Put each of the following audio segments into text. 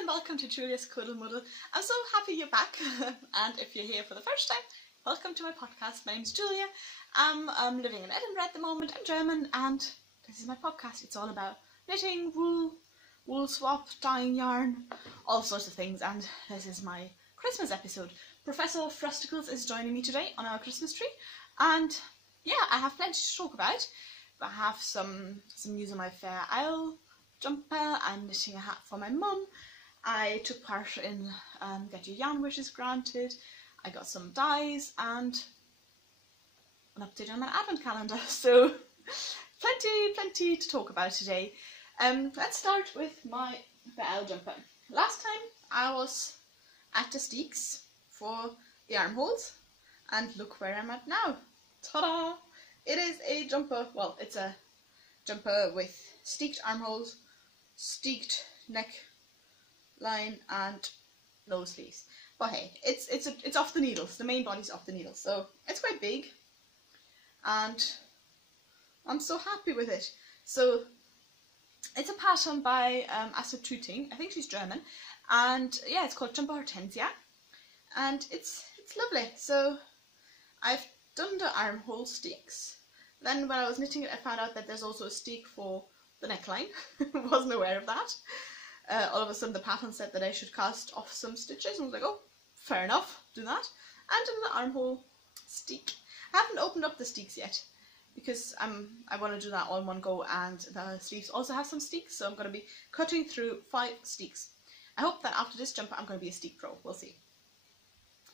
and welcome to Juliaskuddelmuddel. I'm so happy you're back and if you're here for the first time, welcome to my podcast. My name's Julia. I'm living in Edinburgh at the moment. I'm German and this is my podcast. It's all about knitting, wool swap, dyeing yarn, all sorts of things, and this is my Christmas episode. Professor Frosticles is joining me today on our Christmas tree and yeah, I have plenty to talk about. I have some news on my Fair Isle jumper. I'm knitting a hat for my mum. I took part in Get Your Yarn Wishes Granted. I got some dyes and an update on my advent calendar. So plenty to talk about today. Let's start with my Fair Isle jumper. Last time I was at the Steaks for the armholes and look where I'm at now. Ta-da! It is a jumper, well, it's a jumper with steeked armholes, steeked neck line and no sleeves. But hey, it's off the needles. The main body's off the needles, so it's quite big, and I'm so happy with it. So it's a pattern by Astrid Tuting. I think she's German, and yeah, it's called Jumper Hortensia, and it's lovely. So I've done the armhole steeks. Then when I was knitting it, I found out that there's also a steek for the neckline. Wasn't aware of that. All of a sudden the pattern said that I should cast off some stitches, and I was like, oh, fair enough, do that. And another armhole steek. I haven't opened up the steeks yet because I want to do that all in one go, and the sleeves also have some steeks, so I'm going to be cutting through 5 steeks. I hope that after this jumper I'm going to be a steek pro, we'll see.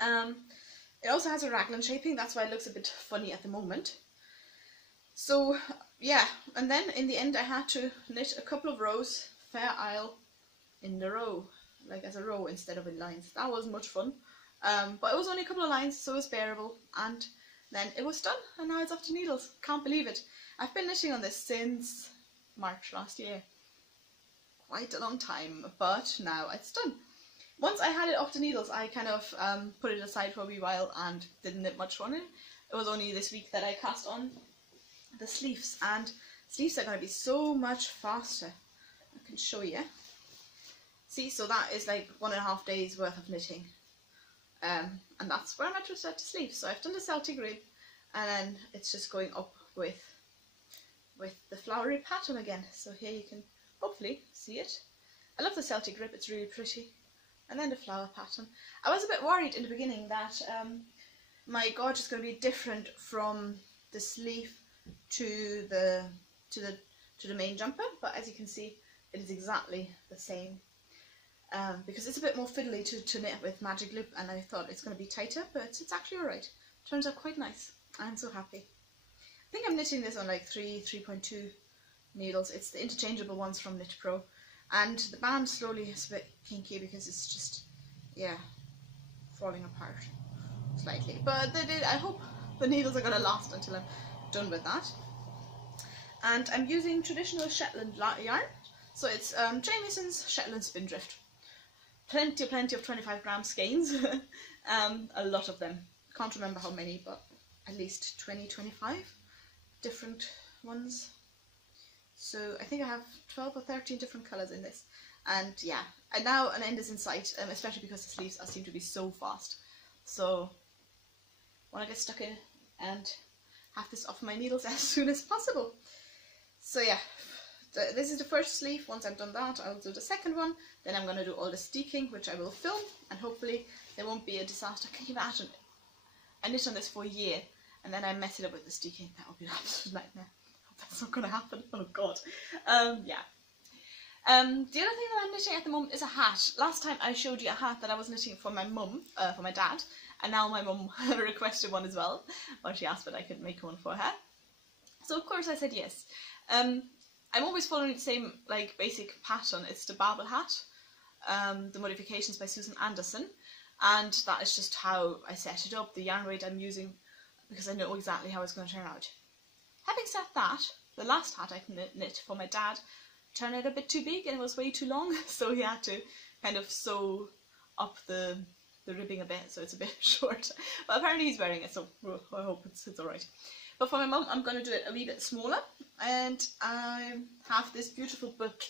It also has a raglan shaping, that's why it looks a bit funny at the moment. So yeah, and then in the end I had to knit a couple of rows Fair Isle in the row, like as a row instead of in lines. That wasn't much fun, but it was only a couple of lines, so it was bearable, and then it was done, and now it's off to needles. Can't believe it. I've been knitting on this since March last year. Quite a long time, but now it's done. Once I had it off the needles, I kind of put it aside for a wee while and didn't knit much on it. It was only this week that I cast on the sleeves, and sleeves are going to be so much faster. I can show you. See, so that is like 1.5 days worth of knitting, and that's where I'm at to start the sleeves. So I've done the Celtic rib, and then it's just going up with the flowery pattern again. So here you can hopefully see it. I love the Celtic rib, it's really pretty. And then the flower pattern. I was a bit worried in the beginning that my gorge is going to be different from the sleeve to the main jumper, but as you can see, it is exactly the same. Because it's a bit more fiddly to knit with magic loop, and I thought it's going to be tighter, but it's actually alright. Turns out quite nice. I'm so happy. I think I'm knitting this on like 3.2 needles. It's the interchangeable ones from Knit Pro. And the band slowly is a bit kinky because it's just, yeah, falling apart slightly. But I hope the needles are going to last until I'm done with that. And I'm using traditional Shetland yarn. So it's Jamieson's Shetland Spindrift. Plenty of 25 gram skeins. A lot of them. Can't remember how many, but at least 20-25 different ones. So I think I have 12 or 13 different colours in this, and yeah, and now an end is in sight, especially because the sleeves seem to be so fast. So I want to get stuck in and have this off my needles as soon as possible. So yeah, this is the first sleeve. Once I've done that, I'll do the second one. Then I'm going to do all the steeking, which I will film, and hopefully there won't be a disaster. Can you imagine? I knit on this for a year, and then I mess it up with the steeking. That would be an absolute nightmare. That's not going to happen. Oh god. Yeah. The other thing that I'm knitting at the moment is a hat. Last time I showed you a hat that I was knitting for my mum, for my dad, and now my mum requested one as well. Well, she asked if I could make one for her. So of course I said yes. I'm always following the same like basic pattern. It's the barbel hat, the modifications by Susan Anderson, and that is just how I set it up. The yarn weight I'm using because I know exactly how it's going to turn out. Having said that, the last hat I knit for my dad turned out a bit too big and it was way too long, so he had to kind of sew up the ribbing a bit, so it's a bit short. But apparently he's wearing it, so I hope it's alright. But for my mum, I'm going to do it a wee bit smaller, and I have this beautiful book.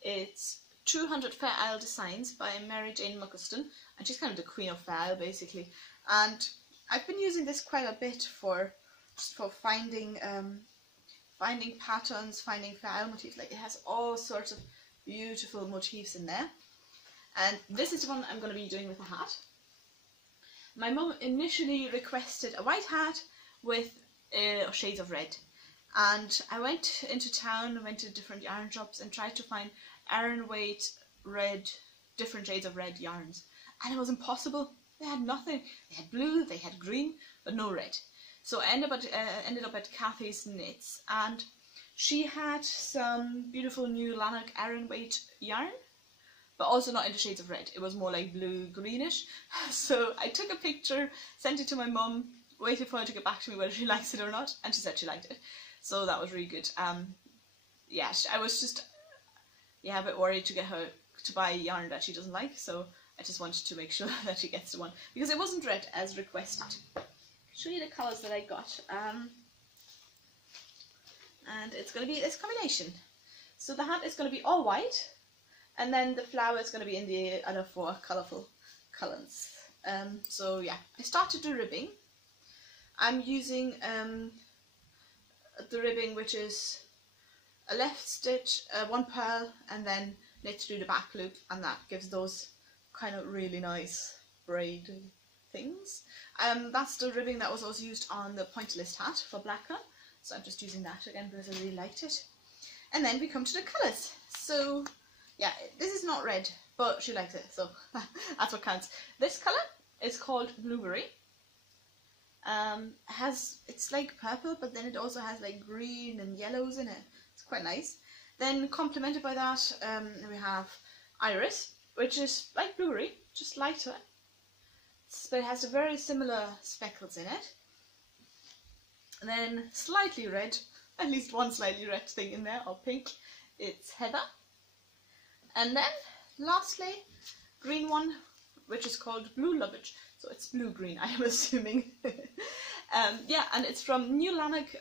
It's 200 Fair Isle Designs by Mary Jane Muggleton, and she's kind of the queen of Fair Isle basically. And I've been using this quite a bit for finding finding patterns, finding Fair Isle motifs. Like, it has all sorts of beautiful motifs in there. And this is the one I'm going to be doing with a hat. My mum initially requested a white hat with shades of red, and I went into town, went to different yarn shops and tried to find iron weight red, different shades of red yarns, and it was impossible. They had nothing. They had blue, they had green, but no red. So I ended up at Kathy's Knits, and she had some beautiful new Lanark iron weight yarn, but also not in the shades of red. It was more like blue greenish. So I took a picture, sent it to my mum, waited for her to get back to me whether she likes it or not, and she said she liked it. So that was really good. Yeah, I was just a bit worried to get her to buy yarn that she doesn't like, so I just wanted to make sure that she gets the one, because it wasn't red as requested. I'll show you the colours that I got, and it's going to be this combination. So the hat is going to be all white, and then the flower is going to be in the other 4 colourful colours. So yeah, I started the ribbing. I'm using the ribbing, which is a left stitch, 1 purl, and then knit through the back loop, and that gives those kind of really nice braid things. That's the ribbing that was also used on the pointillist hat for Blacker, so I'm just using that again because I really liked it. And then we come to the colours. So yeah, this is not red, but she likes it, so that's what counts. This colour is called Blueberry. It's like purple, but then it also has like green and yellows in it. It's quite nice. Then complemented by that, we have Iris, which is like Blueberry, just lighter, but it has a very similar speckles in it. And then slightly red, at least one slightly red thing in there, or pink, it's Heather. And then lastly, green one, which is called Blue Lovage. So it's blue-green, I am assuming. Yeah, and it's from New Lanark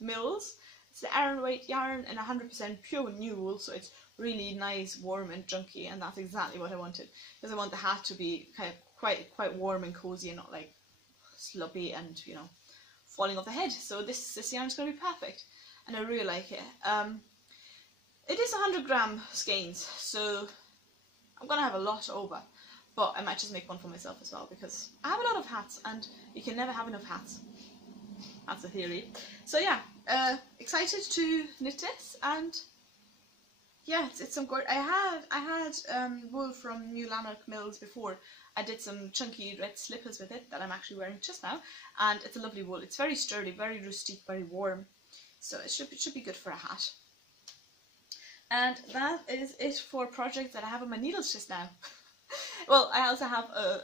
Mills. It's the iron weight yarn and 100% pure new wool, so it's really nice, warm and junky, and that's exactly what I wanted, because I want the hat to be kind of quite warm and cozy and not like sloppy and, you know, falling off the head. So this yarn is going to be perfect, and I really like it. It is 100-gram skeins, so I'm going to have a lot over. But I might just make one for myself as well, because I have a lot of hats and you can never have enough hats. That's the theory. So yeah, excited to knit this, and yeah, it's some good. I had wool from New Lanark Mills before. I did some chunky red slippers with it that I'm actually wearing just now, and it's a lovely wool. It's very sturdy, very rustic, very warm. So it should be good for a hat. And that is it for projects that I have on my needles just now. Well, I also have a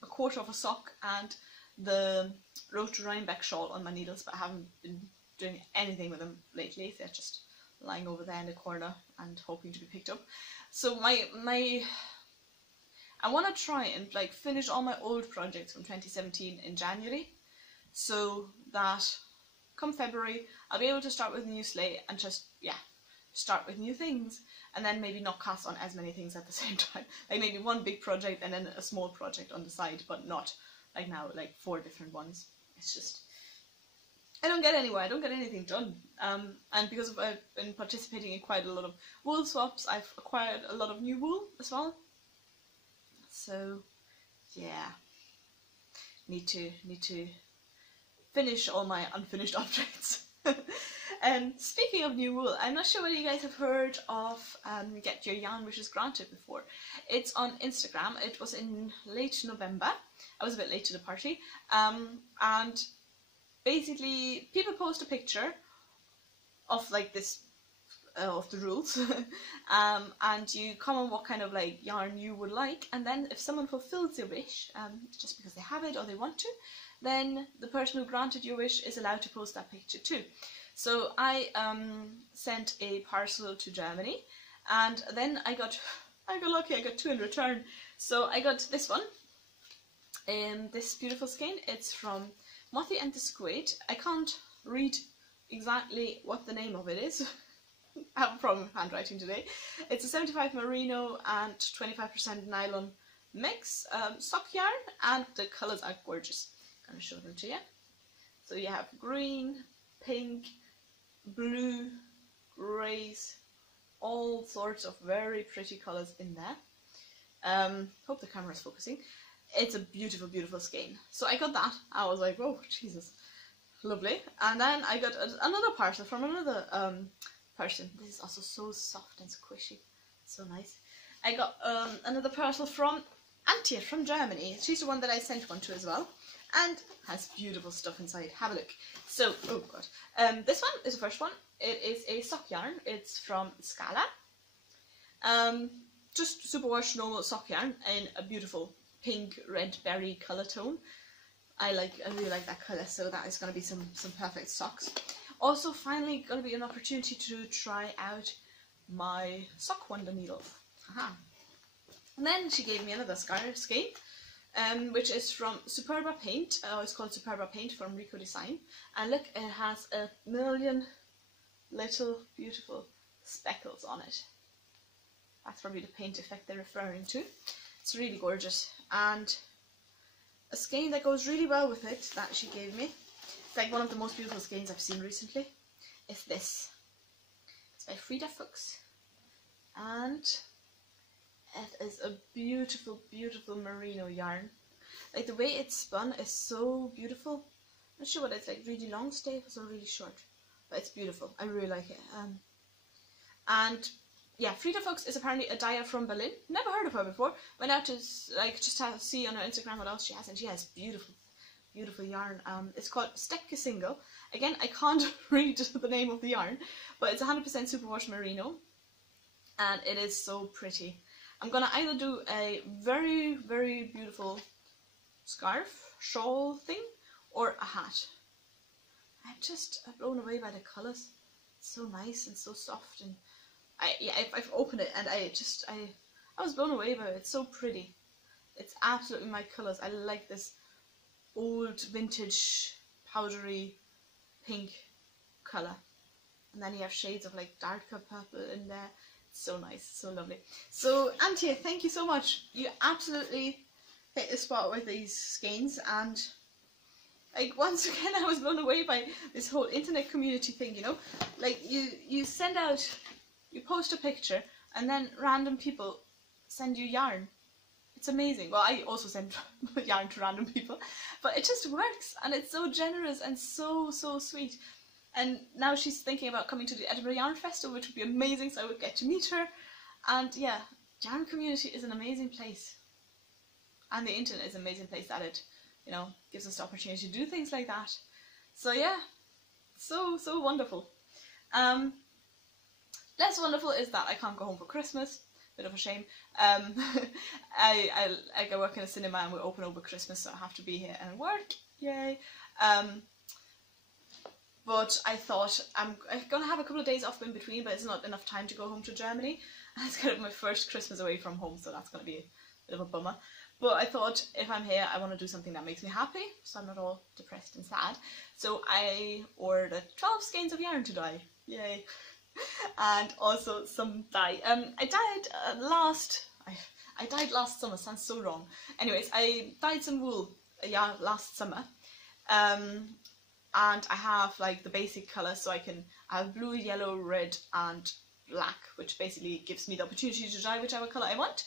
quarter of a sock and the Road to Rhinebeck shawl on my needles, but I haven't been doing anything with them lately. They're just lying over there in the corner and hoping to be picked up. So I want to try and like finish all my old projects from 2017 in January, so that come February I'll be able to start with a new slate and just, yeah, start with new things, and then maybe not cast on as many things at the same time. Like maybe one big project and then a small project on the side, but not like now, like 4 different ones. It's just, I don't get anywhere, I don't get anything done. And because I've been participating in quite a lot of wool swaps, I've acquired a lot of new wool as well. So yeah, need to finish all my unfinished objects. And speaking of new wool, I'm not sure whether you guys have heard of Get Your Yarn Wishes Granted before. It's on Instagram. It was in late November. I was a bit late to the party. And basically people post a picture of like this, of the rules, and you comment what kind of like yarn you would like, and then if someone fulfills your wish, just because they have it or they want to, then the person who granted your wish is allowed to post that picture too. So I sent a parcel to Germany, and then I got lucky, I got 2 in return. So I got this one, this beautiful skein. It's from Mothy and the Squid. I can't read exactly what the name of it is, I have a problem with handwriting today. It's a 75 merino and 25% nylon mix sock yarn, and the colours are gorgeous. I'm going to show them to you. So you have green, pink, blue, greys, all sorts of very pretty colours in there. Hope the camera is focusing. It's a beautiful, beautiful skein. So I got that. I was like, oh Jesus, lovely. And then I got another parcel from another person. This is also so soft and squishy, so nice. I got another parcel from Antje from Germany. She's the one that I sent one to as well, and has beautiful stuff inside. Have a look. So, oh god, this one is the first one. It is a sock yarn. It's from Scala. Just superwash normal sock yarn in a beautiful pink, red berry colour tone. I really like that colour, so that is going to be some perfect socks. Also, finally, going to be an opportunity to try out my sock wonder needle. Aha. And then she gave me another skein, which is from Superba Paint. It's called Superba Paint from Rico Design. And look, it has a million little beautiful speckles on it. That's probably the paint effect they're referring to. It's really gorgeous. And a skein that goes really well with it that she gave me, it's like one of the most beautiful skeins I've seen recently, is this. It's by Frida Fuchs. And it is a beautiful, beautiful merino yarn. Like the way it's spun is so beautiful. I'm not sure whether it's like really long staples or really short, but it's beautiful. I really like it. And yeah, Frida Fuchs is apparently a dyer from Berlin. Never heard of her before. Went out to just to see on her Instagram what else she has, and she has beautiful, beautiful yarn. It's called Steppke Single. Again, I can't read the name of the yarn, but it's 100% superwash merino, and it is so pretty. I'm gonna either do a very, very beautiful scarf, shawl thing, or a hat. I'm just blown away by the colours. It's so nice and so soft, and I've opened it and I was blown away by it. It's so pretty. It's absolutely my colours. I like this old vintage powdery pink colour, and then you have shades of like darker purple in there. So nice, so lovely. So Antje, thank you so much. You absolutely hit the spot with these skeins, and like once again I was blown away by this whole internet community thing, you know? Like you send out, you post a picture and then random people send you yarn. It's amazing. Well, I also send yarn to random people, but it just works, and it's so generous and so sweet. And now she's thinking about coming to the Edinburgh Yarn Festival, which would be amazing, so I would get to meet her. And yeah, yarn community is an amazing place. And the internet is an amazing place that it, you know, gives us the opportunity to do things like that. So yeah, so wonderful. Less wonderful is that I can't go home for Christmas. Bit of a shame. I go work in a cinema and we're open over Christmas, so I have to be here and work. Yay. But I thought I'm gonna have a couple of days off in between, but it's not enough time to go home to Germany. And it's kind of my first Christmas away from home, so that's gonna be a bit of a bummer. But I thought if I'm here, I want to do something that makes me happy, so I'm not all depressed and sad. So I ordered 12 skeins of yarn to dye. Yay. And also some dye. I dyed I dyed last summer, sounds so wrong. Anyways, I dyed some wool last summer. And I have like the basic colours, so I have blue, yellow, red and black, which basically gives me the opportunity to dye whichever colour I want.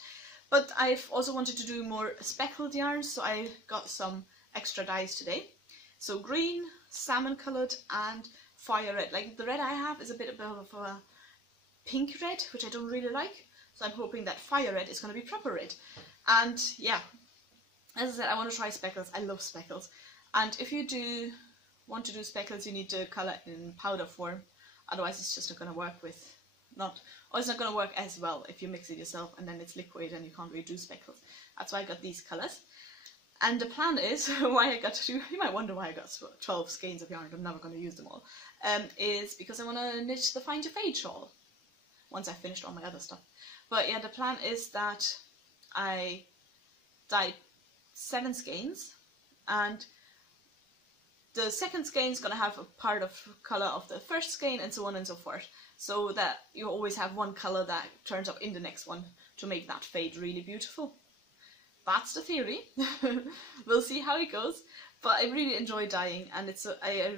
But I've also wanted to do more speckled yarns, so I got some extra dyes today. So green, salmon coloured and fire red. Like the red I have is a bit of a pink red, which I don't really like. So I'm hoping that fire red is going to be proper red. And yeah, as I said, I want to try speckles. I love speckles. And if you do want to do speckles, you need to colour in powder form. Otherwise it's just not going to work it's not going to work as well if you mix it yourself and then it's liquid and you can't really do speckles. That's why I got these colours. And the plan is, you might wonder why I got 12 skeins of yarn, I'm never going to use them all, is because I want to knit the Find Your Fade shawl once I've finished all my other stuff. But yeah, the plan is that I dyed 7 skeins and the second skein is going to have a part of colour of the first skein, and so on and so forth, so that you always have one colour that turns up in the next one to make that fade really beautiful. That's the theory. We'll see how it goes, but I really enjoy dyeing, and it's I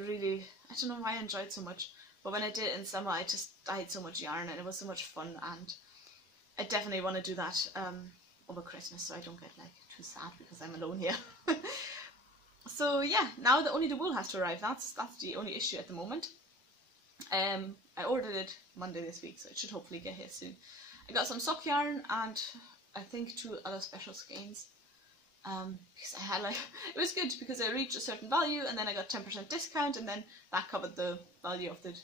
don't know why I enjoy it so much, but when I did it in summer I just dyed so much yarn and it was so much fun, and I definitely want to do that over Christmas, so I don't get like too sad because I'm alone here. So yeah, now only the wool has to arrive. That's the only issue at the moment. I ordered it Monday this week, so it should hopefully get here soon. I got some sock yarn and I think 2 other special skeins. Because I had it was good because I reached a certain value and then I got 10% discount, and then that covered the value of the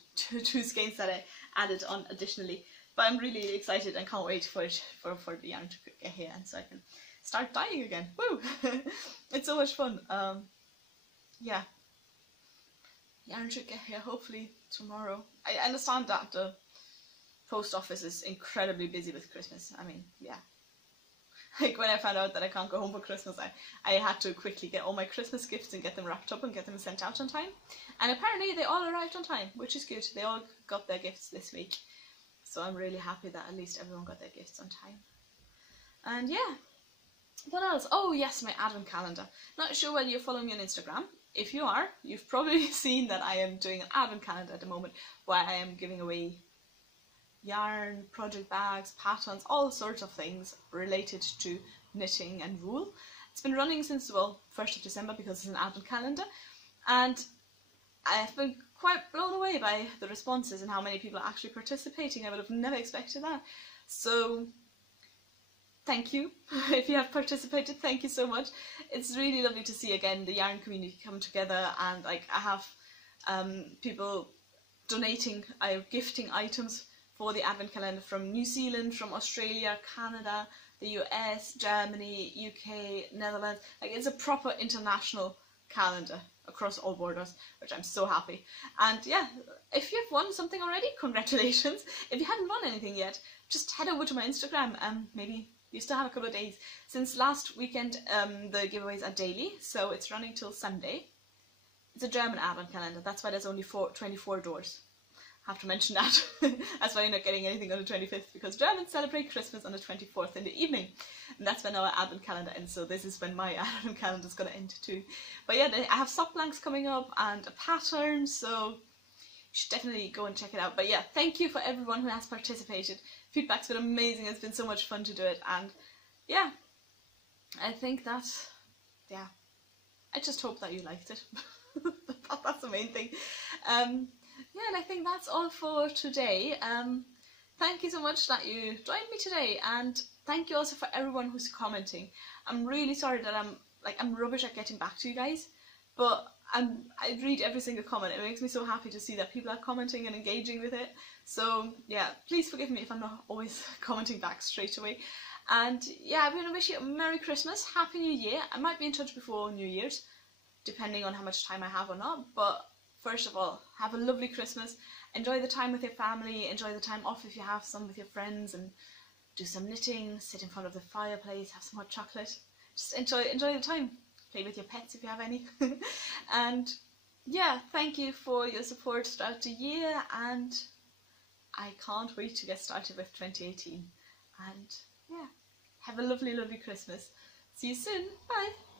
two skeins that I added on additionally. But I'm really excited and can't wait for the yarn to get here, and so I can start dyeing again. Woo! It's so much fun. Yeah. Yarn should get here hopefully tomorrow. I understand that the post office is incredibly busy with Christmas. I mean, yeah. Like when I found out that I can't go home for Christmas, I had to quickly get all my Christmas gifts and get them wrapped up and get them sent out on time. And apparently they all arrived on time, which is good. They all got their gifts this week. So I'm really happy that at least everyone got their gifts on time. And yeah, what else? Oh yes, my advent calendar. Not sure whether you're following me on Instagram. If you are, you've probably seen that I am doing an advent calendar at the moment where I am giving away yarn, project bags, patterns, all sorts of things related to knitting and wool. It's been running since, well, 1st of December because it's an advent calendar, and I've been quite blown away by the responses and how many people are actually participating. I would have never expected that. So thank you. If you have participated, thank you so much. It's really lovely to see again the yarn community come together, and like I have people donating, gifting items for the advent calendar from New Zealand, from Australia, Canada, the US, Germany, UK, Netherlands. Like it's a proper international calendar across all borders, which I'm so happy. And yeah, if you've won something already, congratulations. If you haven't won anything yet, just head over to my Instagram. Maybe you still have a couple of days. Since last weekend, the giveaways are daily, so it's running till Sunday. It's a German advent calendar, that's why there's only 24 doors. Have to mention that. That's why you're not getting anything on the 25th, because Germans celebrate Christmas on the 24th in the evening, and that's when our advent calendar ends, so this is when my advent calendar is going to end too. But yeah, I have sock blanks coming up and a pattern, so you should definitely go and check it out. But yeah, thank you for everyone who has participated. Feedback's been amazing, it's been so much fun to do it, and yeah, I think that's, yeah, I just hope that you liked it. That's the main thing. Yeah, and I think that's all for today. Thank you so much that you joined me today, and thank you also for everyone who's commenting. I'm really sorry that I'm rubbish at getting back to you guys, but I read every single comment. It makes me so happy to see that people are commenting and engaging with it. So yeah, please forgive me if I'm not always commenting back straight away. And yeah, I'm going to wish you a Merry Christmas, Happy New Year. I might be in touch before New Year's, depending on how much time I have or not, but first of all, have a lovely Christmas, enjoy the time with your family, enjoy the time off if you have some with your friends, and do some knitting, sit in front of the fireplace, have some hot chocolate, just enjoy the time, play with your pets if you have any. And yeah, thank you for your support throughout the year, and I can't wait to get started with 2018. And yeah, have a lovely, lovely Christmas. See you soon, bye!